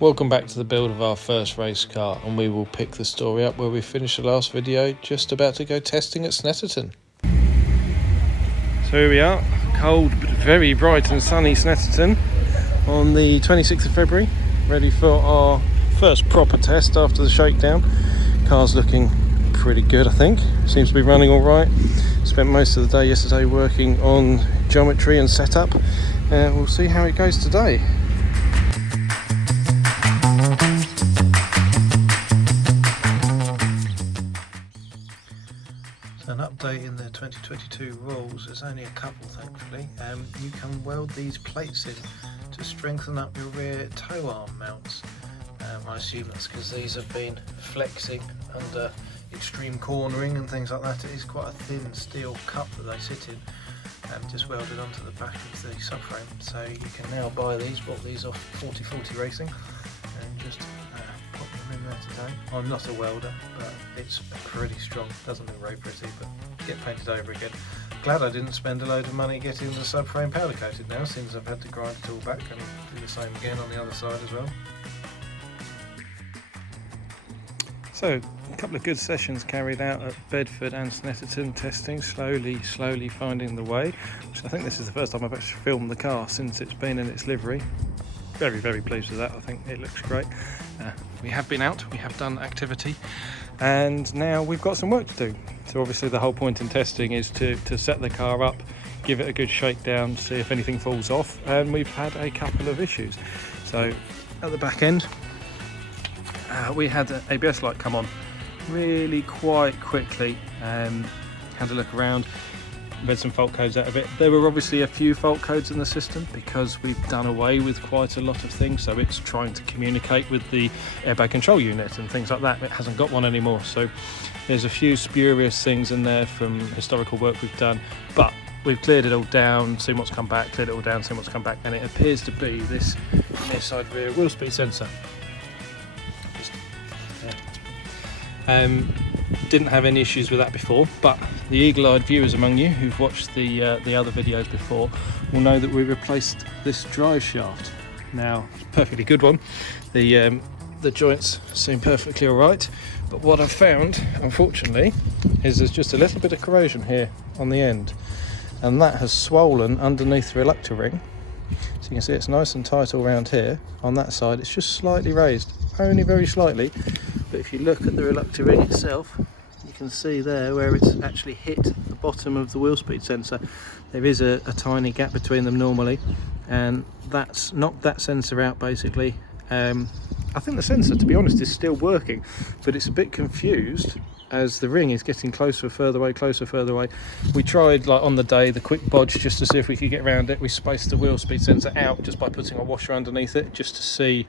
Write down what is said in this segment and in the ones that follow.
Welcome back to the build of our first race car, and we will pick the story up where we finished the last video, just about to go testing at Snetterton. So here we are, cold but very bright and sunny Snetterton on the 26th of February, ready for our first proper test after the shakedown. Car's looking pretty good, I think. Seems to be running all right. Spent most of the day yesterday working on geometry and setup, and we'll see how it goes today. An update in the 2022 rules, there's only a couple thankfully. You can weld these plates in to strengthen up your rear tow arm mounts. I assume that's because these have been flexing under extreme cornering and things like that. It is quite a thin steel cup that they sit in, just welded onto the back of the subframe. So you can now buy these, bought these off 4040 Racing, and just pop them in there today. I'm not a welder, but it's pretty strong. Doesn't look very pretty, but get painted over again. Glad I didn't spend a load of money getting the subframe powder coated now, since I've had to grind it all back and do the same again on the other side as well. So, a couple of good sessions carried out at Bedford and Snetterton, testing, slowly finding the way. Which I think this is the first time I've actually filmed the car since it's been in its livery. Very pleased with that. I think it looks great. We have been out, we have done activity, and now we've got some work to do. So obviously the whole point in testing is to set the car up, give it a good shakedown, see if anything falls off, and we've had a couple of issues. So at the back end, we had the ABS light come on really quite quickly. Had a look around, read some fault codes out of it. There were obviously a few fault codes in the system because we've done away with quite a lot of things, so it's trying to communicate with the airbag control unit and things like that. It hasn't got one anymore, so there's a few spurious things in there from historical work we've done, but we've cleared it all down, seen what's come back, cleared it all down, seen what's come back, and it appears to be this near side rear wheel speed sensor. Didn't have any issues with that before, but the eagle-eyed viewers among you who've watched the other videos before will know that we replaced this drive shaft. Now, perfectly good one. The joints seem perfectly all right, but what I've found, unfortunately, is there's just a little bit of corrosion here on the end, and that has swollen underneath the reluctor ring. So you can see it's nice and tight all around here. On that side, it's just slightly raised, only very slightly. But if you look at the reluctor ring itself, you can see there where it's actually hit the bottom of the wheel speed sensor. There is a tiny gap between them normally, and that's knocked that sensor out basically. I think the sensor, to be honest, is still working, but it's a bit confused as the ring is getting closer, further away. We tried, like on the day, the quick bodge just to see if we could get around it. We spaced the wheel speed sensor out just by putting a washer underneath it, just to see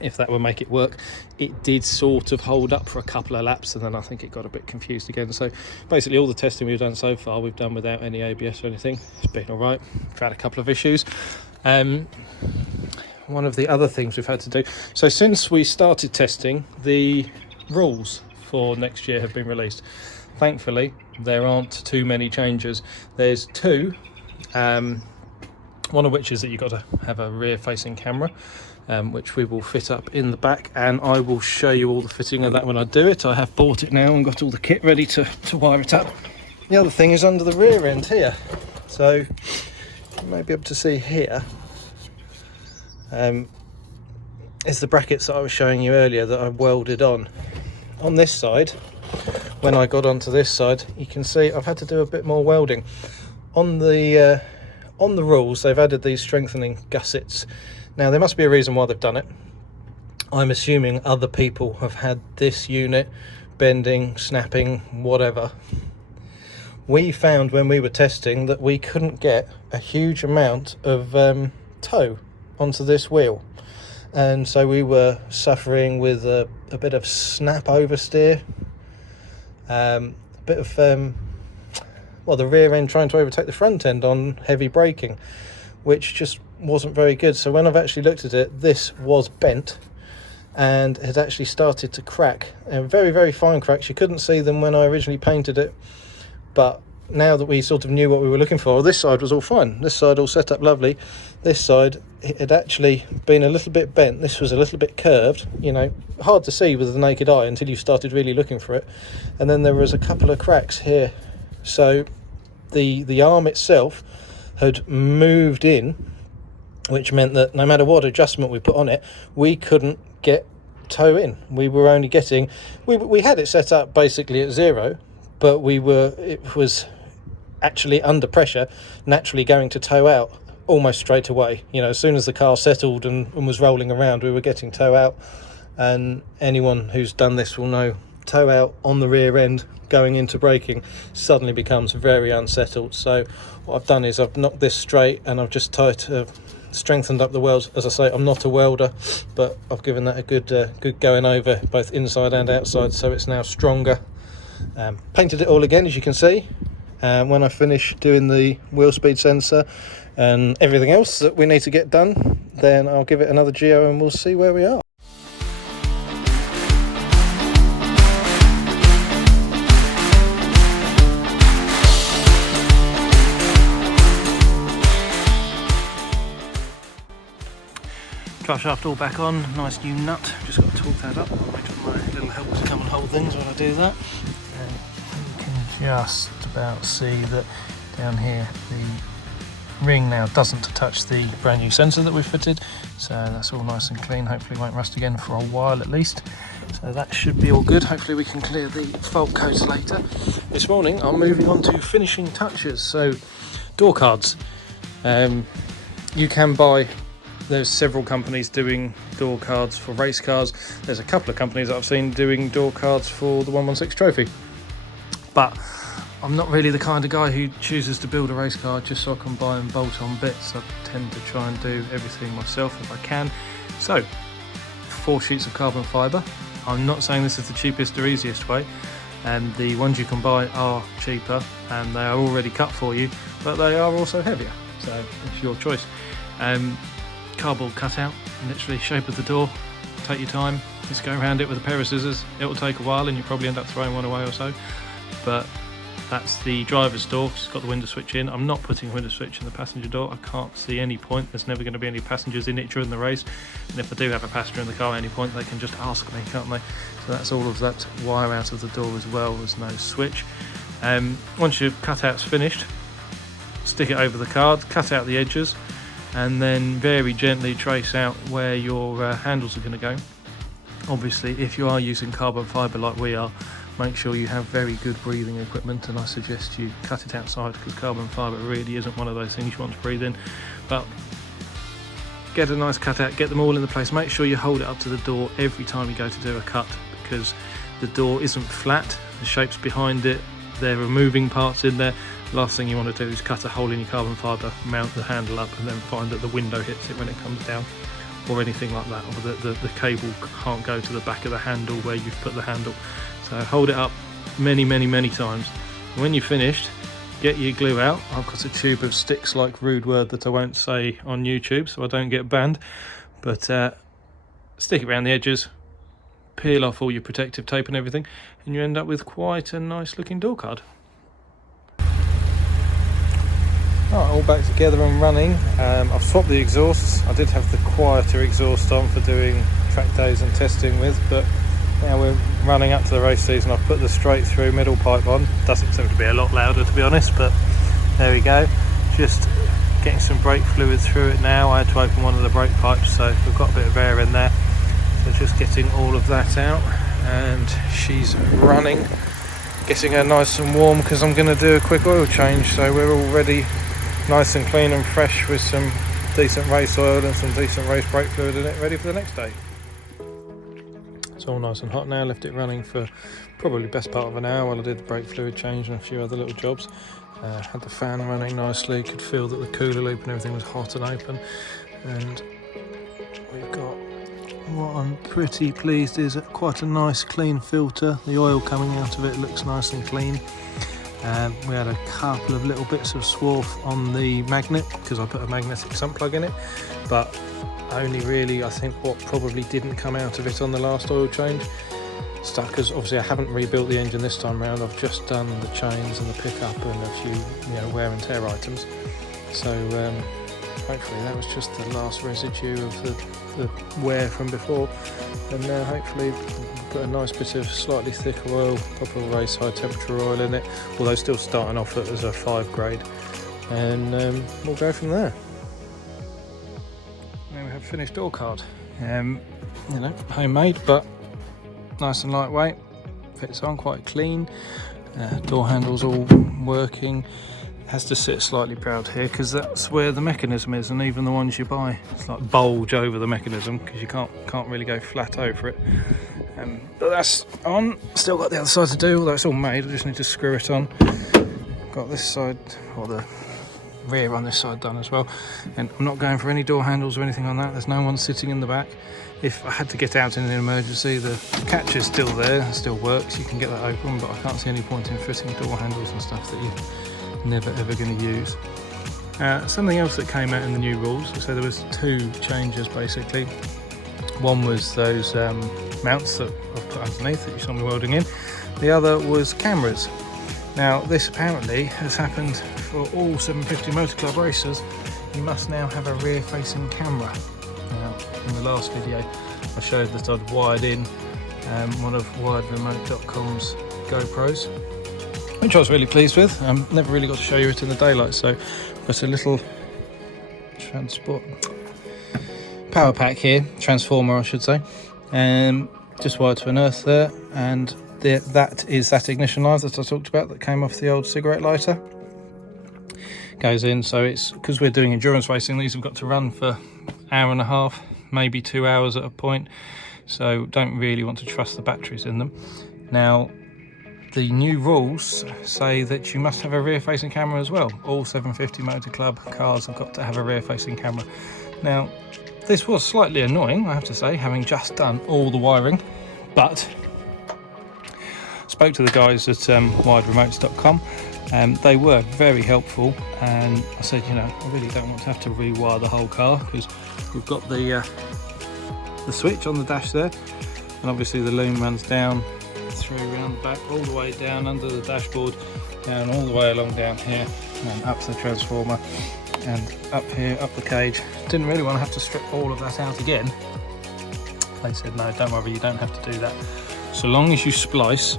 if that would make it work. It did sort of hold up for a couple of laps, and then I think it got a bit confused again. So basically all the testing we've done so far, we've done without any ABS or anything. It's been all right. We've had a couple of issues. One of the other things we've had to do, so since we started testing, the rules for next year have been released. Thankfully there aren't too many changes. There's two, one of which is that you've got to have a rear facing camera, which we will fit up in the back, and I will show you all the fitting of that when I do it. I have bought it now and got all the kit ready to wire it up. The other thing is under the rear end here, so you may be able to see here is the brackets that I was showing you earlier that I welded on this side. When I got onto this side, you can see I've had to do a bit more welding on the rules. They've added these strengthening gussets. Now there must be a reason why they've done it. I'm assuming other people have had this unit bending, snapping, whatever. We found when we were testing that we couldn't get a huge amount of toe onto this wheel, and so we were suffering with a bit of snap oversteer, a bit of the rear end trying to overtake the front end on heavy braking, which just wasn't very good. So when I've actually looked at it, this was bent and had actually started to crack, and very fine cracks. You couldn't see them when I originally painted it, but now that we sort of knew what we were looking for, this side was all fine. This side all set up lovely. This side, it had actually been a little bit bent. This was a little bit curved, you know, hard to see with the naked eye until you started really looking for it. And then there was a couple of cracks here. So the arm itself had moved in, which meant that no matter what adjustment we put on it, we couldn't get toe in. We were only getting, we had it set up basically at 0, but it was actually under pressure, naturally going to toe out almost straight away. You know, as soon as the car settled and was rolling around, we were getting toe out. And anyone who's done this will know toe out on the rear end going into braking suddenly becomes very unsettled. So what I've done is I've knocked this straight and I've just strengthened up the welds. As I say, I'm not a welder, but I've given that a good going over both inside and outside, so it's now stronger. Painted it all again, as you can see. When I finish doing the wheel speed sensor and everything else that we need to get done, then I'll give it another geo and we'll see where we are. Drive shaft all back on, nice new nut, just got to torque that up. I'll wait for my little helper to come and hold things while I do that. And you can just about see that down here the ring now doesn't touch the brand new sensor that we've fitted, so that's all nice and clean. Hopefully it won't rust again for a while at least, so that should be all good. Hopefully we can clear the fault codes later. This morning I'm moving on to finishing touches. So door cards, you can buy, there's several companies doing door cards for race cars. There's a couple of companies that I've seen doing door cards for the 116 Trophy, but I'm not really the kind of guy who chooses to build a race car just so I can buy and bolt on bits. I tend to try and do everything myself if I can. So 4 sheets of carbon fibre. I'm not saying this is the cheapest or easiest way, and the ones you can buy are cheaper and they are already cut for you, but they are also heavier, so it's your choice. Cardboard cutout, literally shape of the door. Take your time, just go around it with a pair of scissors. It will take a while and you probably end up throwing one away or so, but that's the driver's door. It's got the window switch in. I'm not putting a window switch in the passenger door. I can't see any point. There's never going to be any passengers in it during the race, and if I do have a passenger in the car at any point, they can just ask me, can't they? So that's all of that wire out of the door as well. There's no switch. Once your cutout's finished, stick it over the card, cut out the edges, and then very gently trace out where your handles are going to go. Obviously, if you are using carbon fibre like we are, make sure you have very good breathing equipment, and I suggest you cut it outside because carbon fibre really isn't one of those things you want to breathe in. But get a nice cutout, get them all in the place. Make sure you hold it up to the door every time you go to do a cut, because the door isn't flat, the shape's behind it, there are moving parts in there. Last thing you want to do is cut a hole in your carbon fibre, mount the handle up, and then find that the window hits it when it comes down, or anything like that, or the cable can't go to the back of the handle where you've put the handle. So hold it up many times. When you're finished, get your glue out. I've got a tube of sticks, like rude word that I won't say on YouTube so I don't get banned, but stick it around the edges, peel off all your protective tape and everything, and you end up with quite a nice looking door card. Right, all back together and running. I've swapped the exhausts. I did have the quieter exhaust on for doing track days and testing with, but now we're running up to the race season. I've put the straight through middle pipe on. Doesn't seem to be a lot louder, to be honest, but there we go. Just getting some brake fluid through it now. I had to open one of the brake pipes, so we've got a bit of air in there. So just getting all of that out, and she's running. Getting her nice and warm because I'm going to do a quick oil change, so we're all ready, nice and clean and fresh, with some decent race oil and some decent race brake fluid in it, ready for the next day. It's all nice and hot now. Left it running for probably best part of an hour while I did the brake fluid change and a few other little jobs. Had the fan running nicely, could feel that the cooler loop and everything was hot and open, and we've got what I'm pretty pleased is quite a nice clean filter. The oil coming out of it looks nice and clean. We had a couple of little bits of swarf on the magnet because I put a magnetic sump plug in it, but only really, I think, what probably didn't come out of it on the last oil change. stuck, because obviously I haven't rebuilt the engine this time around. I've just done the chains and the pickup and a few, wear and tear items. So hopefully that was just the last residue of the wear from before, and now hopefully put a nice bit of slightly thicker oil, proper race high temperature oil in it, although still starting off as a 5 grade, and we'll go from there. Now we have finished door card. Homemade, but nice and lightweight, fits on quite clean. Door handles all working. Has to sit slightly proud here because that's where the mechanism is, and even the ones you buy, it's like bulge over the mechanism because you can't really go flat over it. But that's on. Still got the other side to do, although it's all made. I just need to screw it on. Got this side, or the rear on this side, done as well. And I'm not going for any door handles or anything on that. There's no one sitting in the back. If I had to get out in an emergency, the catch is still there, it still works. You can get that open, but I can't see any point in fitting door handles and stuff that you never ever going to use. Something else that came out in the new rules, so there was 2 changes basically. One was those mounts that I've put underneath that you saw me welding in. The other was cameras. Now this apparently has happened for all 750 Motor Club racers. You must now have a rear facing camera. Now in the last video I showed that I'd wired in one of wiredremote.com's GoPros, which I was really pleased with. Never really got to show you it in the daylight, so got a little transport power pack here, transformer I should say, just wired to an earth there, and that is that ignition live that I talked about that came off the old cigarette lighter. Goes in, so it's because we're doing endurance racing, these have got to run for an hour and a half, maybe 2 hours at a point, so don't really want to trust the batteries in them. Now the new rules say that you must have a rear facing camera as well. All 750 Motor Club cars have got to have a rear facing camera. Now this was slightly annoying, I have to say, having just done all the wiring, but spoke to the guys at wiredremotes.com, they were very helpful, and I said, I really don't want to have to rewire the whole car, because we've got the switch on the dash there, and obviously the loom runs down through around the back, all the way down under the dashboard, down all the way along down here, and up to the transformer, and up here, up the cage. Didn't really want to have to strip all of that out again. They said, no, don't worry, you don't have to do that. So long as you splice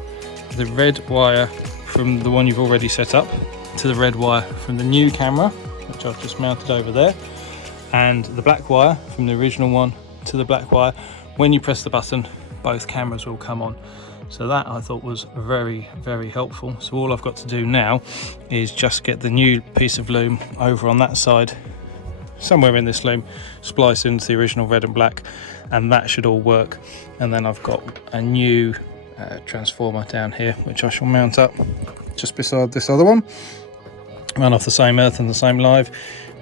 the red wire from the one you've already set up to the red wire from the new camera, which I've just mounted over there, and the black wire from the original one to the black wire, when you press the button, both cameras will come on. So that I thought was very, very helpful. So all I've got to do now is just get the new piece of loom over on that side, somewhere in this loom, splice into the original red and black, and that should all work. And then I've got a new transformer down here, which I shall mount up just beside this other one, run off the same earth and the same live,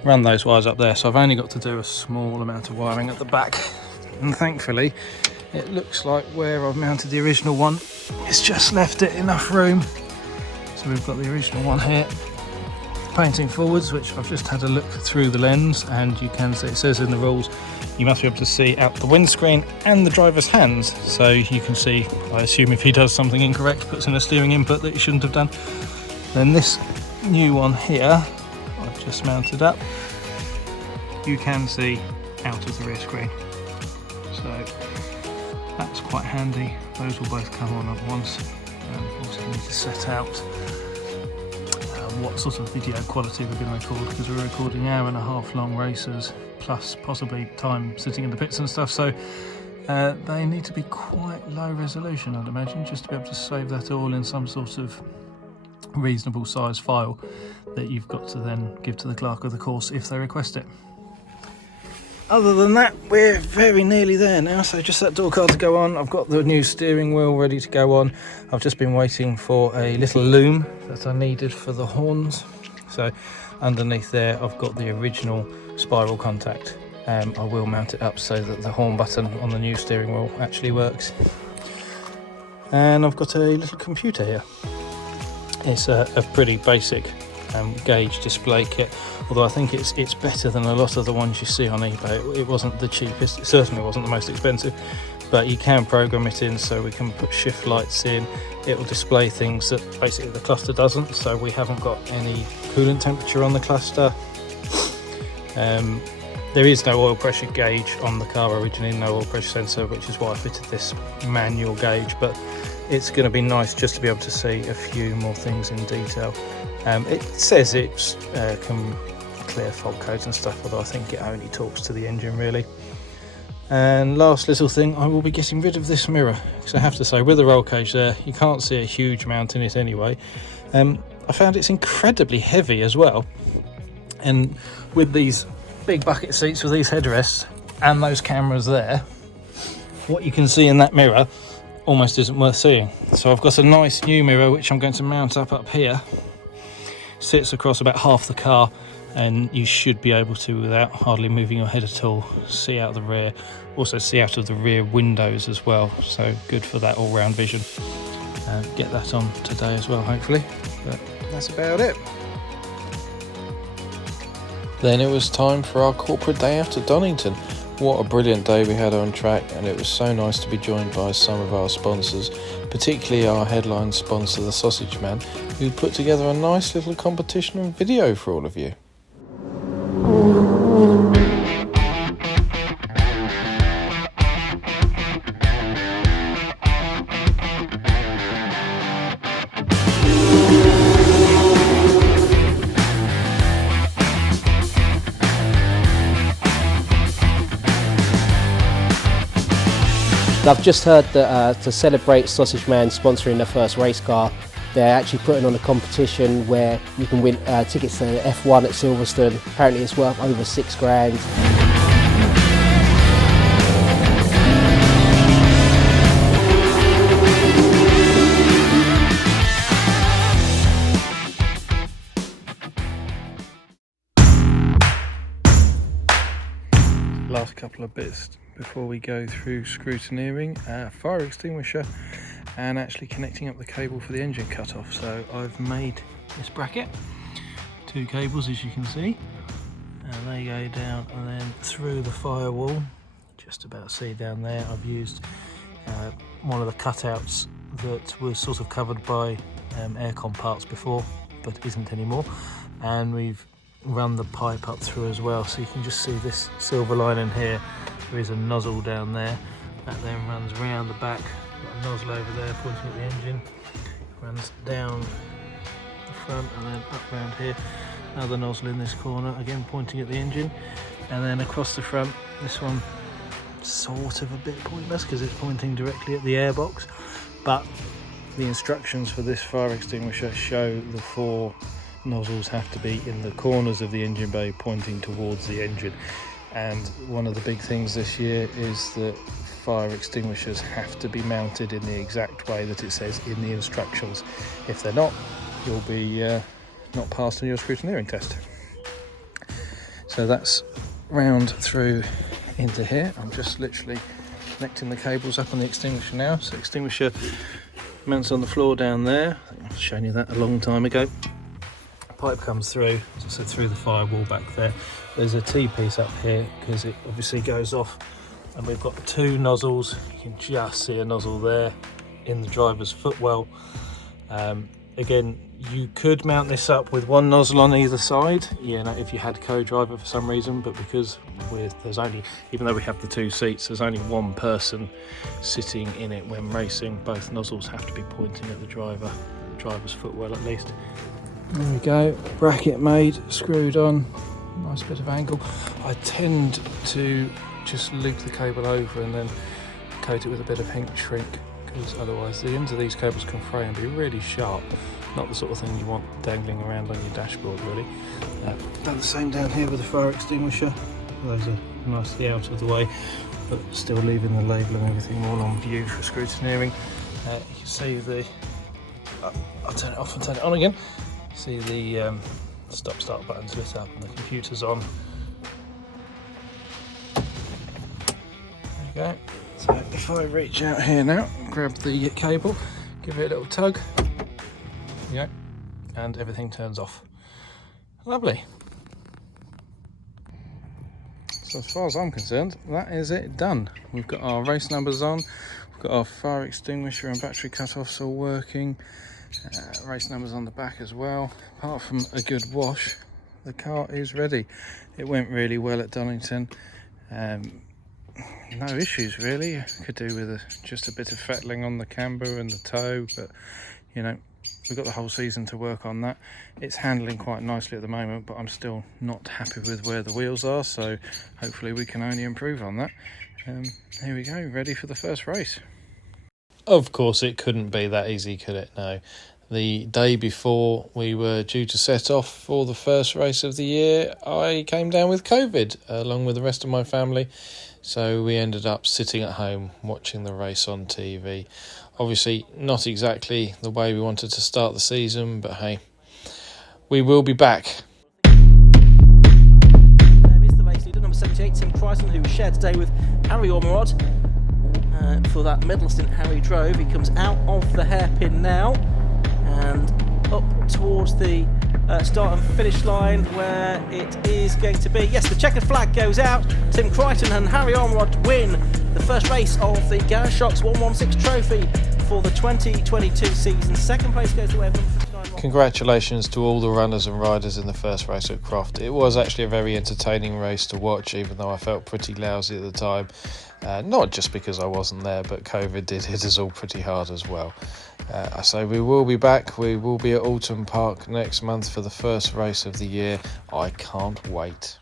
run those wires up there. So I've only got to do a small amount of wiring at the back, and thankfully it looks like where I've mounted the original one, it's just left it enough room. So we've got the original one here, painting forwards, which I've just had a look through the lens, and you can see it says in the rules you must be able to see out the windscreen and the driver's hands, so you can see, I assume if he does something incorrect, puts in a steering input that he shouldn't have done. Then this new one here, I've just mounted up, you can see out of the rear screen, so that's quite handy. Those will both come on at once. Also need to set out what sort of video quality we're going to record, because we're recording hour and a half long races plus possibly time sitting in the pits and stuff, so they need to be quite low resolution, I'd imagine, just to be able to save that all in some sort of reasonable size file that you've got to then give to the clerk of the course if they request it. Other than that, we're very nearly there now, so just that door card to go on. I've got the new steering wheel ready to go on. I've just been waiting for a little loom that I needed for the horns. So underneath there, I've got the original spiral contact. I will mount it up so that the horn button on the new steering wheel actually works. And I've got a little computer here. It's a pretty basic gauge display kit, although I think it's better than a lot of the ones you see on eBay. It wasn't the cheapest, it certainly wasn't the most expensive, but you can program it in, so we can put shift lights in. It will display things that basically the cluster doesn't, so we haven't got any coolant temperature on the cluster. There is no oil pressure gauge on the car originally, no oil pressure sensor, which is why I fitted this manual gauge, but it's going to be nice just to be able to see a few more things in detail. It says it can clear fault codes and stuff, although I think it only talks to the engine really. And last little thing, I will be getting rid of this mirror, because I have to say, with the roll cage there, you can't see a huge amount in it anyway. I found it's incredibly heavy as well, and with these big bucket seats with these headrests and those cameras there, what you can see in that mirror almost isn't worth seeing. So I've got a nice new mirror which I'm going to mount up here. Sits across about half the car, and you should be able to, without hardly moving your head at all, see out the rear. Also see out of the rear windows as well, so good for that all-round vision. Get that on today as well, hopefully. But that's about it. Then it was time for our corporate day out at Donington. What a brilliant day we had on track, and it was so nice to be joined by some of our sponsors, particularly our headline sponsor, the Sausage Man, who put together a nice little competition and video for all of you. I've just heard that to celebrate Sausage Man sponsoring their first race car, they're actually putting on a competition where you can win tickets to the F1 at Silverstone. Apparently it's worth over £6,000. Last couple of bits before we go through scrutineering, fire extinguisher, and actually connecting up the cable for the engine cut-off. So I've made this bracket, 2 cables as you can see, and they go down and then through the firewall, just about see down there. I've used one of the cutouts that was sort of covered by aircon parts before, but isn't anymore, and we've run the pipe up through as well, so you can just see this silver line in here. There is a nozzle down there that then runs round the back. Got a nozzle over there pointing at the engine, runs down the front and then up round here. Another nozzle in this corner, again pointing at the engine, and then across the front. This one sort of a bit pointless because it's pointing directly at the airbox, but the instructions for this fire extinguisher show the 4 nozzles have to be in the corners of the engine bay pointing towards the engine. And one of the big things this year is that fire extinguishers have to be mounted in the exact way that it says in the instructions. If they're not, you'll be not passed on your scrutineering test. So that's round through into here. I'm just literally connecting the cables up on the extinguisher now. So extinguisher mounts on the floor down there. I think I've shown you that a long time ago. Pipe comes through, as I said, through the firewall back there. There's a T-piece up here because it obviously goes off, and we've got 2 nozzles. You can just see a nozzle there in the driver's footwell. Again, you could mount this up with 1 nozzle on either side, you know, if you had co-driver for some reason, but because there's only, even though we have the 2 seats, there's only 1 person sitting in it when racing. Both nozzles have to be pointing at the driver's footwell at least. There we go, bracket made, screwed on, nice bit of angle. I tend to just loop the cable over and then coat it with a bit of heat shrink, because otherwise the ends of these cables can fray and be really sharp. Not the sort of thing you want dangling around on your dashboard really. Done the same down here with the fire extinguisher. Those are nicely out of the way, but still leaving the label and everything all on view for scrutineering. You can see the, I'll turn it off and turn it on again. See the stop-start buttons lit up and the computer's on. There you go. So if I reach out here now, grab the cable, give it a little tug, there you go, and everything turns off. Lovely. So as far as I'm concerned, that is it done. We've got our race numbers on, we've got our fire extinguisher and battery cut-offs all working, race numbers on the back as well. Apart from a good wash, the car is ready. It went really well at Donington. No issues really. Could do with just a bit of fettling on the camber and the toe, but you know, we've got the whole season to work on that. It's handling quite nicely at the moment, but I'm still not happy with where the wheels are, so hopefully we can only improve on that. Here we go, ready for the first race. Of course it couldn't be that easy, could it? No. The day before we were due to set off for the first race of the year, I came down with COVID along with the rest of my family, so we ended up sitting at home watching the race on TV. Obviously not exactly the way we wanted to start the season, but hey, we will be back. There is the race leader, number 78, Tim Crichton, who was shared today with Harry Ormerod. For that medal stint Harry drove. He comes out of the hairpin now and up towards the start and finish line where it is going to be. Yes, the checkered flag goes out. Tim Crichton and Harry Ormerod win the first race of the Garage Shocks 116 trophy for the 2022 season. Second place goes to number 59. Congratulations to all the runners and riders in the first race at Croft. It was actually a very entertaining race to watch, even though I felt pretty lousy at the time. Not just because I wasn't there, but COVID did hit us all pretty hard as well. I say we will be back. We will be at Alton Park next month for the first race of the year. I can't wait.